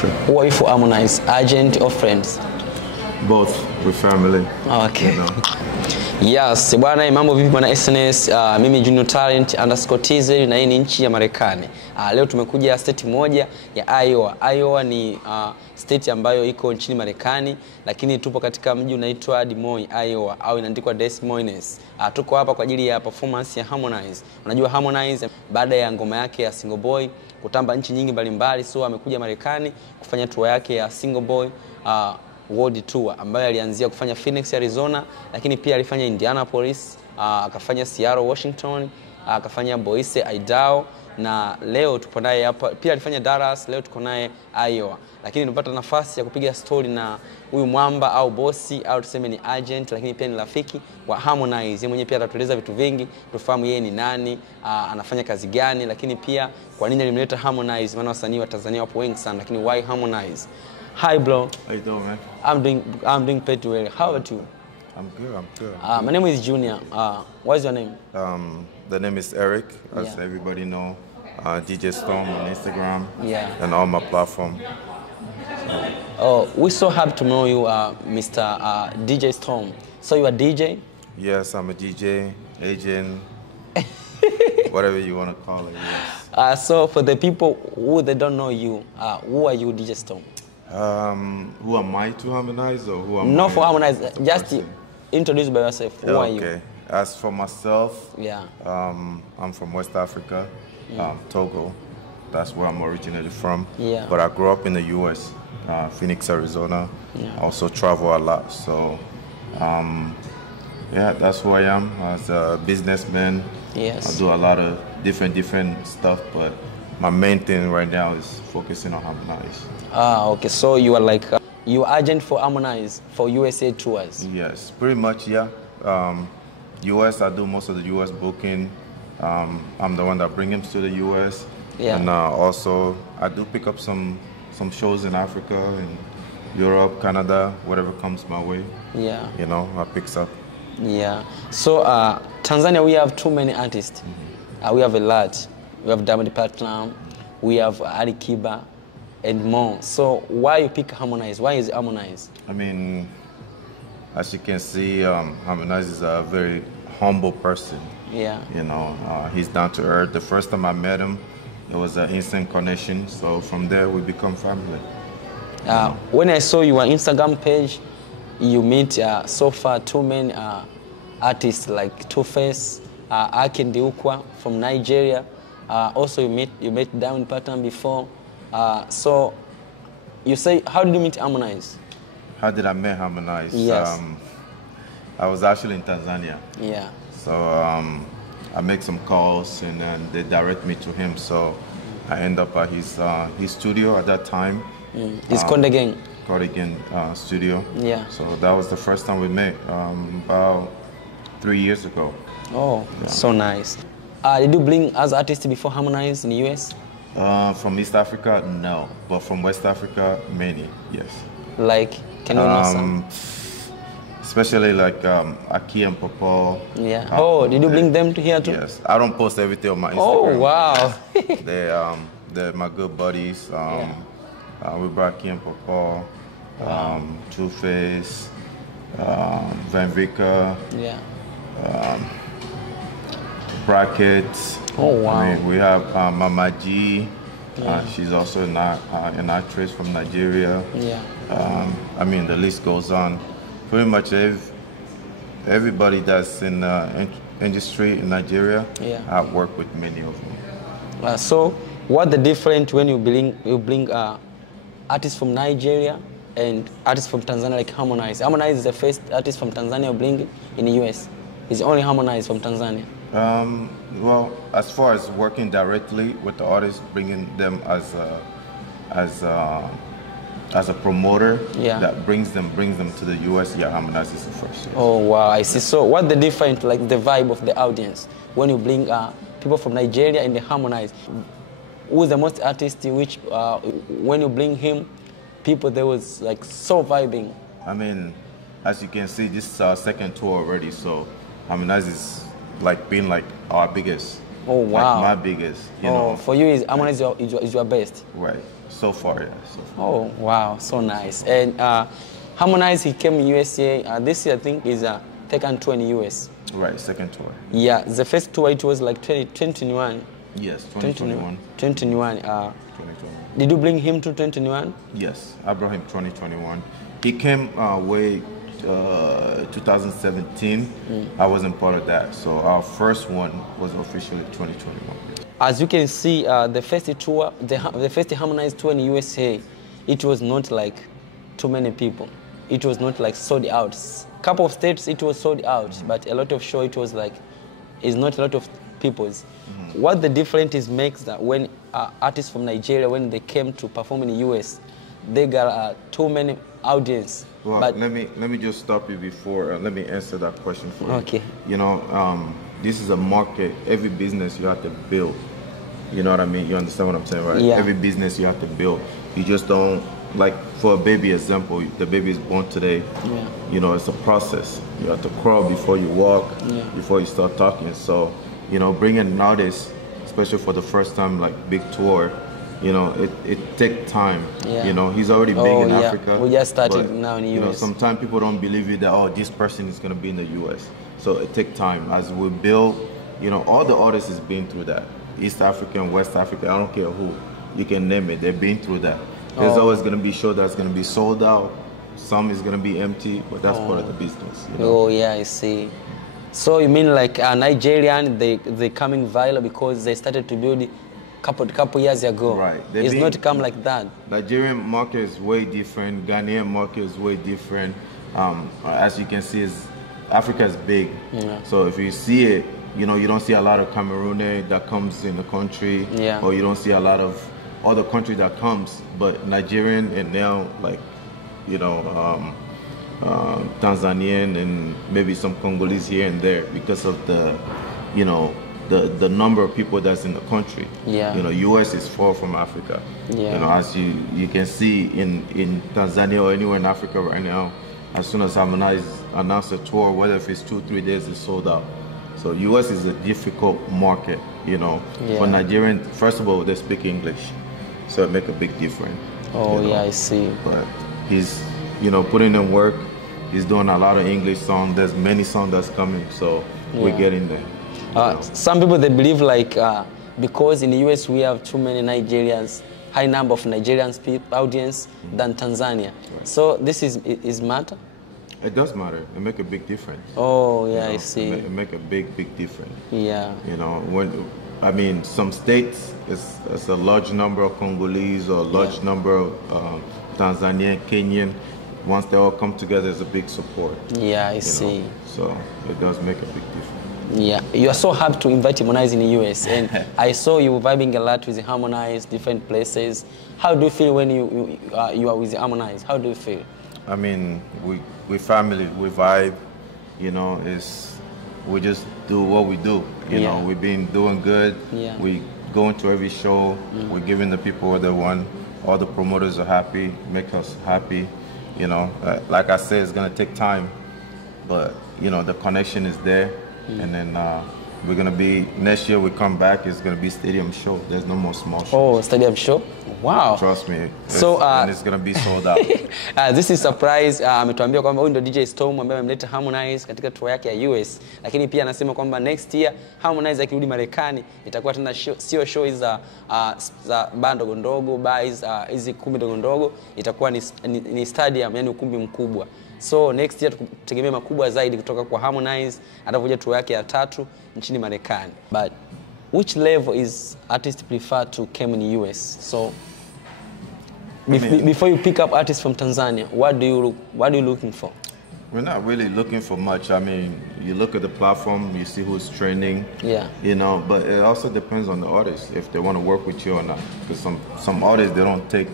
Sure. Who are you for Harmonize? Agent or friends? Both, with family. Okay. You know. Yes, bwana, mambo vipi Mwana SnS? Mimi Junior Talent _TZ na hii ni nchi ya Marekani. Leo tumekuja state moja ya Iowa. Iowa ni state ambayo iko nchini Marekani, lakini tupo katika mji unaitwa Des Moines, Iowa, au inaandikwa Des Moines. Tuko hapa kwa ajili ya performance ya Harmonize. Unajua Harmonize baada ya ngoma yake ya Single Boy kutamba nchi nyingi mbalimbali, so amekuja Marekani kufanya tour yake ya Single Boy World Tour ambayo alianzia kufanya Phoenix, Arizona, lakini pia alifanya Indianapolis, akafanya Seattle, Washington, akafanya Boise, Idaho, na leo tupo naye hapa. Pia alifanya Dallas, leo tuko naye Iowa. Lakini nimepata nafasi ya kupiga story na huyu mwamba au bosi au tuseme ni agent, lakini pia ni rafiki wa Harmonize. Yeye mwenyewe pia atatueleza vitu vingi, tufahamu yeye ni nani, anafanya kazi gani, lakini pia kwa nini alimleta Harmonize, maana wasanii wa Tanzania wapo wengi sana, lakini why Harmonize? Hi bro. How you doing, man? I'm doing pretty well. How about you? I'm good. My name is Junior. What's your name? The name is Eric, as Yeah. everybody know. DJ Storm on Instagram. Yeah. And all my platform. Oh, we're so happy to know you, Mr. DJ Storm. So you are DJ? Yes, I'm a DJ, agent, whatever you want to call it. Yes. So for the people who they don't know you, who are you, DJ Storm? Who am I to Harmonize, or who am I? Not for Harmonize, just person? introduce by yourself. Who are you? Okay. As for myself, Yeah. I'm from West Africa, Togo. That's where I'm originally from. Yeah. But I grew up in the U.S., Phoenix, Arizona. Yeah. I also travel a lot. So, yeah, that's who I am as a businessman. Yes. I do a lot of different stuff, but my main thing right now is focusing on Harmonize. Okay. So you are like, you are agent for Harmonize for USA tours. Yes, pretty much, yeah. US, I do most of the US booking. I'm the one that brings him to the US. Yeah. And also, I do pick up some shows in Africa and Europe, Canada, whatever comes my way. Yeah. You know, I picks up. Yeah. So Tanzania, we have too many artists. We have a lot. We have Diamond Platnumz, we have Ali Kiba, and more. So why you pick Harmonize? Why is it Harmonize? I mean, as you can see, Harmonize is a very humble person. Yeah. You know, he's down to earth. The first time I met him, it was an instant connection. So from there, we become family. When I saw your Instagram page, you meet so far two main artists like Two-Face, Akindi Ukwa from Nigeria. Also, you met Diamond Platnumz before. So you say, how did you meet Harmonize? How did I meet Harmonize? Yes. I was actually in Tanzania. Yeah. So I make some calls and then they direct me to him. So I end up at his studio at that time. It's Konde Gang. Konde Gang studio. Yeah. So that was the first time we met, about 3 years ago. Oh, yeah. So nice. Did you bring as artists before Harmonize in the US? From East Africa, no. But from West Africa, many, yes. Like, can you know some? Especially like Aki and Popo. Yeah. Oh, did you bring them to here too? Yes. I don't post everything on my Instagram. Oh, wow. They're my good buddies. We brought Aki and Popo, Two-Face, Van Vika. Yeah. Brackets. Oh, wow. I mean, we have Mama G. Yeah. She's also an actress from Nigeria. Yeah. I mean, the list goes on. Pretty much everybody that's in the industry in Nigeria, yeah. I've worked with many of them. So, what the difference when you bring artists from Nigeria and artists from Tanzania like Harmonize? Harmonize is the first artist from Tanzania you bring in the US. It's only Harmonize from Tanzania. Well, as far as working directly with the artists, bringing them as a promoter, yeah, that brings them to the US, yeah, Harmonize is the first. Yes. Oh wow, I see. So what the difference, like the vibe of the audience when you bring people from Nigeria and the Harmonize? Who's the most artist in which when you bring him, people there was like so vibing? I mean, as you can see, this is our second tour already, so Harmonize is like being like our biggest Oh wow. Like my biggest. You know. For you, is Harmonize is your best. Right. So far, yeah. So far. Oh wow, so nice. And Harmonize, he came in USA. This year I think is a second tour in the US. Right, second tour. Yeah, the first tour it was like 2021. Yes, 2021. 2021. 2021. Did you bring him to 2021? Yes, I brought him 2021. He came way 2017. I wasn't part of that, so our first one was officially 2021. As you can see, the first tour, the first Harmonize tour in the USA, it was not like too many people. It was not like sold out. Couple of states it was sold out, but a lot of show it was like, it's not a lot of people's. What the difference is makes that when artists from Nigeria, when they came to perform in the US, they got too many audience. Well, but let me just stop you before. Let me answer that question for you. Okay. You know, this is a market. Every business you have to build. You know what I mean? You understand what I'm saying, right? Yeah. Every business you have to build. You just don't, like for a baby example, the baby is born today. Yeah. You know, it's a process. You have to crawl before you walk, Yeah. before you start talking. So, you know, bringing an artist, especially for the first time, like big tour, you know, it takes time. Yeah. You know, he's already big in Africa. We just started but, now in the US. You know, sometimes people don't believe it that, oh, this person is going to be in the US. So it takes time. As we build, you know, all the artists has been through that. East Africa and West Africa, I don't care who. You can name it. They've been through that. There's always going to be show that's going to be sold out. Some is going to be empty, but that's part of the business. You know? Oh, yeah, I see. So you mean like Nigerian, they coming viral because they started to build couple years ago. Right. It's not come like that. Nigerian market is way different. Ghanaian market is way different. As you can see, Africa is big. Yeah. So if you see it, you know, you don't see a lot of Cameroonian that comes in the country. Yeah. Or you don't see a lot of other country that comes. But Nigerian and now, like, you know, Tanzanian and maybe some Congolese here and there because of the, you know, the number of people that's in the country. Yeah. You know, US is far from Africa. Yeah. You know, as you can see in Tanzania or anywhere in Africa right now, as soon as Harmonize announce a tour, whether if it's 2-3 days, it's sold out. So US is a difficult market, you know. Yeah. For Nigerian, first of all, they speak English, so it make a big difference. Oh, you know? yeah, I see. But he's, you know, putting in work. He's doing a lot of English songs. There's many songs that's coming, so we're getting there. Some people, they believe like because in the US we have too many Nigerians, high number of Nigerians audience than Tanzania. So this is matter? It does matter. It make a big difference. Oh, yeah, You know, I see. It make a big difference. Yeah. You know, I mean, some states, it's a large number of Congolese or a large number of Tanzanian, Kenyan. Once they all come together, it's a big support. Yeah, I see. So it does make a big difference. Yeah, you are so happy to invite Harmonize in the US, and I saw you vibing a lot with Harmonize, different places. How do you feel when you are with Harmonize? How do you feel? I mean, we family, we vibe. You know, we just do what we do. You know, we've been doing good. Yeah. We go into every show. We're giving the people what they want. All the promoters are happy, make us happy. You know, like I said, it's gonna take time, but you know, the connection is there. And then we're gonna be, next year we come back, it's gonna be stadium show. There's no more small shows. Oh, stadium show? Wow. Trust me. And it's gonna be sold out. This is surprise. Ametuambia kwamba huyu ndo DJ Storm ambaye amemleta Harmonize katika tour yake ya US, lakini pia anasema kwamba next year Harmonize akirudi Marekani itakuwa tena sio show za baa ndogo ndogo, baa hizi kumbi ndogo ndogo, itakuwa ni stadium, yani ukumbi mkubwa. So next year tutegemea makubwa zaidi kutoka kwa Harmonize atakapokuja tour yake ya 3 nchini Marekani. But which level is artists prefer to come in the US? So before you pick up artists from Tanzania, what are you looking for? We're not really looking for much. I mean, you look at the platform, you see who's trending. Yeah. You know, but it also depends on the artist if they want to work with you or not. Because some artists, they don't take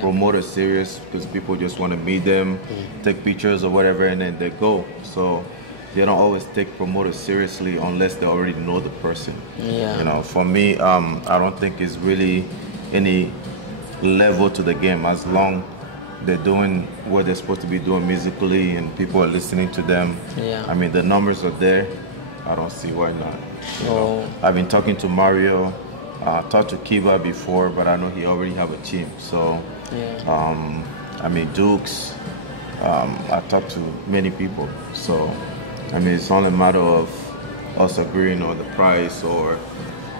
promoters serious because people just want to meet them, take pictures or whatever, and then they go. So they don't always take promoters seriously unless they already know the person. Yeah. You know, for me, I don't think it's really any level to the game as long they're doing what they're supposed to be doing musically and people are listening to them. Yeah. I mean, the numbers are there. I don't see why not. You Oh. know, I've been talking to Mario, talked to Kiba before, but I know he already have a team. So, Yeah. I mean, Dukes, I talked to many people. So, I mean, it's only a matter of us agreeing on the price or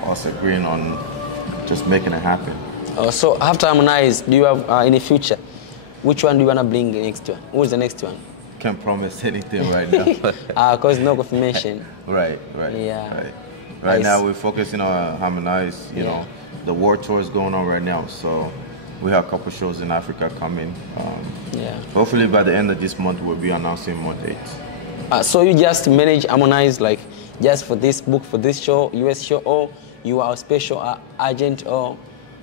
us agreeing on just making it happen. So after Harmonize, do you have in the future, which one do you want to bring the next one? Who's the next one? Can't promise anything right now. Because no confirmation. Right. Yeah. Right now we're focusing on Harmonize. You Yeah. know, the world tour is going on right now, so we have a couple shows in Africa coming. Yeah. Hopefully by the end of this month we'll be announcing more dates. So you just manage Harmonize like just for this book, for this show, US show, or you are a special agent, or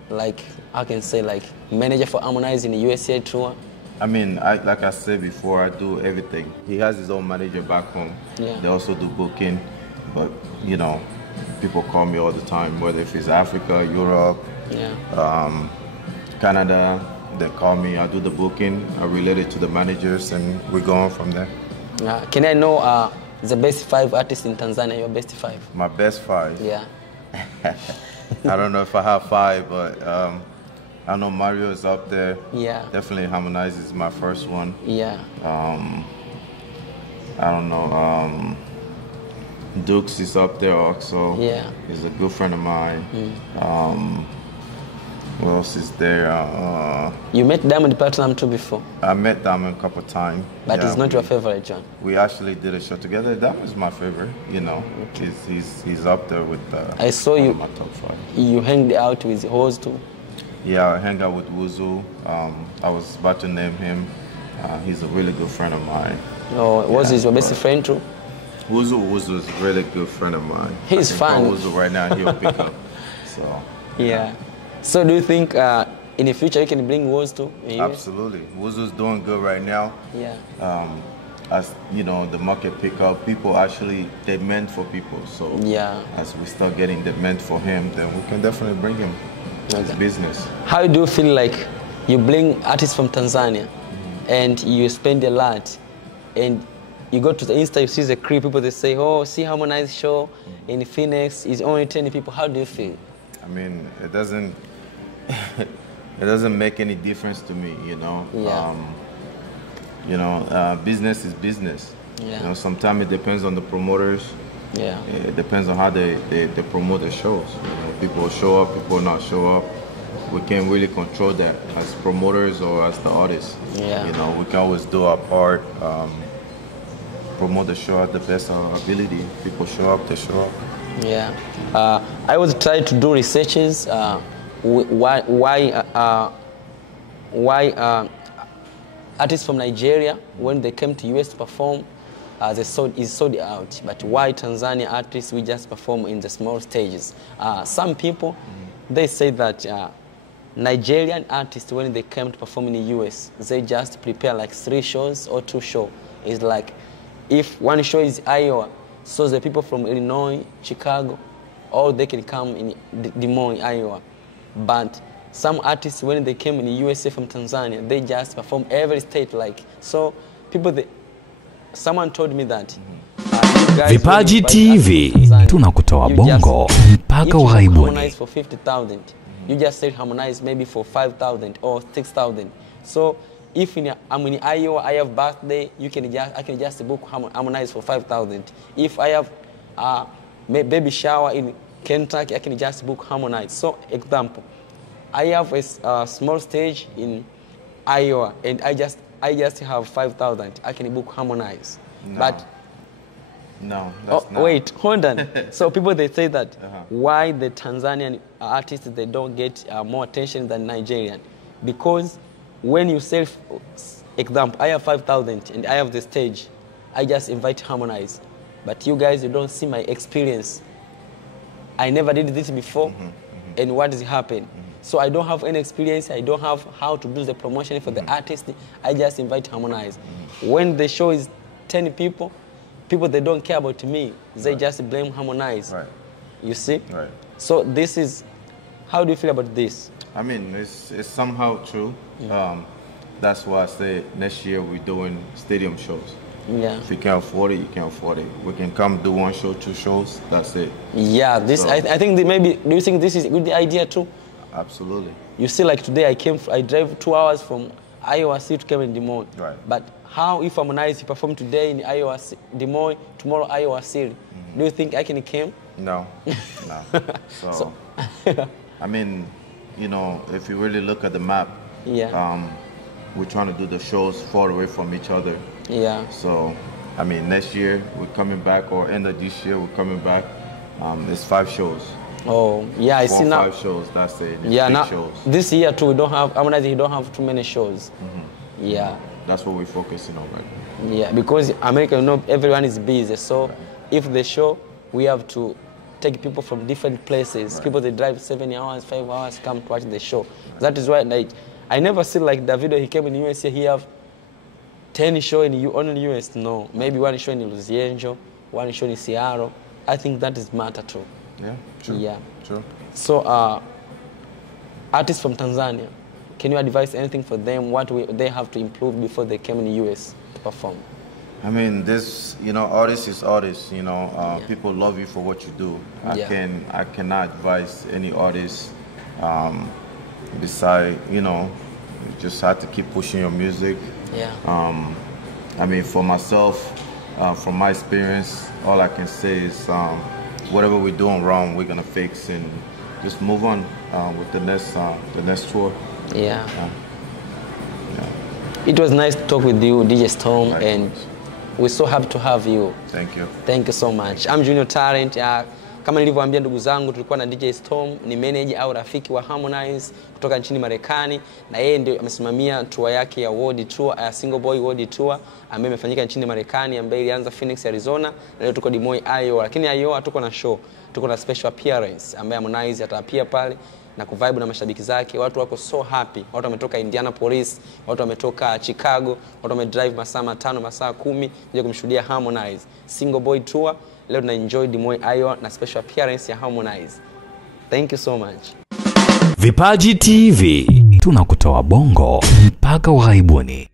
like I can say like manager for Harmonize in the USA tour? I mean, like I said before, I do everything. He has his own manager back home. Yeah. They also do booking, but you know, people call me all the time, whether if it's Africa, Europe, Yeah. Canada, they call me, I do the booking, I relate it to the managers, and we go on from there. Can I know the best 5 artists in Tanzania, your best 5? My best 5? Yeah. I don't know if I have 5, but I know Mario is up there. Yeah. Definitely Harmonize is my first one. Yeah. I don't know, Dukes is up there also. Yeah. He's a good friend of mine. Who else is there? You met Diamond Platinum too before, I met Diamond a couple of times. but he's not your favorite, John. We actually did a show together. Diamond's my favorite. You know, he's up there with. I saw one you. of my top 5. You hanged out with Hose too. Yeah, I hang out with Wuzu. I was about to name him. He's a really good friend of mine. Oh, was he your best friend too? Wuzu is a really good friend of mine. He's I fun. think Wuzu right now he'll pick up. So. Yeah. So do you think in the future you can bring Hose too? Absolutely. Wuzu's doing good right now. Yeah. As you know, the market pick up, people actually demand for people. So Yeah. as we start getting demand for him, then we can definitely bring him. It's business. How do you feel like you bring artists from Tanzania and you spend a lot and you go to the Insta, you see the crew, people they say, oh, see Harmonize show in Phoenix, it's only 10 people. How do you feel? I mean, it doesn't it doesn't make any difference to me, you know. Yeah. Business is business. Yeah. You know, sometimes it depends on the promoters. Yeah. It depends on how they promote the shows. You know, people will show up, people will not show up. We can't really control that as promoters or as the artists. Yeah. You know, we can always do our part, promote the show at the best of our ability. People show up, they show up. Yeah. I was trying to do researches. Why artists from Nigeria, when they came to US to perform, is sold out. But why Tanzania artists, we just perform in the small stages? Some people, they say that Nigerian artists, when they came to perform in the US, they just prepare like 3 shows or 2 shows. It's like, if one show is Iowa, so the people from Illinois, Chicago, all they can come in Des Moines, Iowa. But some artists, when they came in the USA from Tanzania, they just perform every state like. So people, someone told me that. Vipaji TV, tunakutoa bongo mpaka ughaibuni. For 50,000, you just say Harmonize maybe for 5,000 or 6,000. So if I'm in Iowa, I have birthday, I can just book Harmonize for 5,000. If I have baby shower in Kentucky, I can just book Harmonize. So example, I have a small stage in Iowa, and I just have 5,000. I can book Harmonize. No. But no, that's not. Wait, hold on. So people, they say that why the Tanzanian artists, they don't get more attention than Nigerian, because when you sell, example, I have 5,000 and I have the stage, I just invite Harmonize. But you guys, you don't see my experience. I never did this before, and what has happened? So I don't have any experience. I don't have how to do the promotion for the artist. I just invite Harmonize. When the show is 10 people, they don't care about me. They just blame Harmonize. Right. You see? Right. So this is, how do you feel about this? I mean, it's somehow true. That's why I say next year we're doing stadium shows. Yeah. If you can't afford it, you can't afford it. We can come do 1 show, 2 shows. That's it. Yeah. This So, I think that maybe. Do you think this is a good idea too? Absolutely. You see, like today, I drive 2 hours from Iowa City to come in Des Moines. Right. But how if Harmonize perform today in Iowa Des Moines, tomorrow Iowa City? Do you think I can come? No. No. So I mean, you know, if you really look at the map, yeah. We're trying to do the shows far away from each other. Yeah. So, I mean, next year we're coming back, or end of this year we're coming back. It's 5 shows. Oh, yeah, I 4 see or now. 5 shows, that's it. It's yeah, big now shows. this year too, we don't have Harmonize. He don't have too many shows. Yeah. That's what we're focusing on right now. Yeah, because America, you know, everyone is busy. So, if the show, we have to take people from different places. Right. People they drive 7 hours, 5 hours, come to watch the show. Right. That is why, like, I never see like Davido. He came in the US. He have 10 show in only US. No, maybe 1 show in Los Angeles, 1 show in Seattle. I think that is matter too. Yeah, true. Yeah. True. So, artists from Tanzania, can you advise anything for them? What they have to improve before they come in the US to perform? I mean, this, you know, artist is artist. You know, people love you for what you do. I cannot advise any artist. Beside, you know, you just have to keep pushing your music. Yeah. I mean, for myself, from my experience, all I can say is whatever we're doing wrong, we're gonna fix and just move on with the next tour. Yeah. It was nice to talk with you, DJ Storm, Right. and we're so happy to have you. Thank you. Thank you so much. I'm Junior Talent. Kama nilivyowaambia ndugu zangu, tulikuwa na DJ Storm, ni manager au rafiki wa Harmonize kutoka nchini Marekani, na yeye ndio amesimamia tour yake ya World Tour, ya Single Boy World Tour ambayo imefanyika nchini Marekani, ambayo ilianza Phoenix, Arizona, na leo tuko Des Moines, Iowa. Lakini Iowa tuko na show, tuko na special appearance ambaye Harmonize ataapia pale na kuvibe na mashabiki zake. Watu wako so happy. Watu wametoka Indianapolis, watu wametoka Chicago, watu wamedrive masaa 5, masaa 10 kuja kumshuhudia Harmonize Single Boy Tour. Leo tuna enjoy Des Moines, Iowa na special appearance ya Harmonize. Thank you so much. Vipaji TV, tunakutoa bongo mpaka ughaibuni.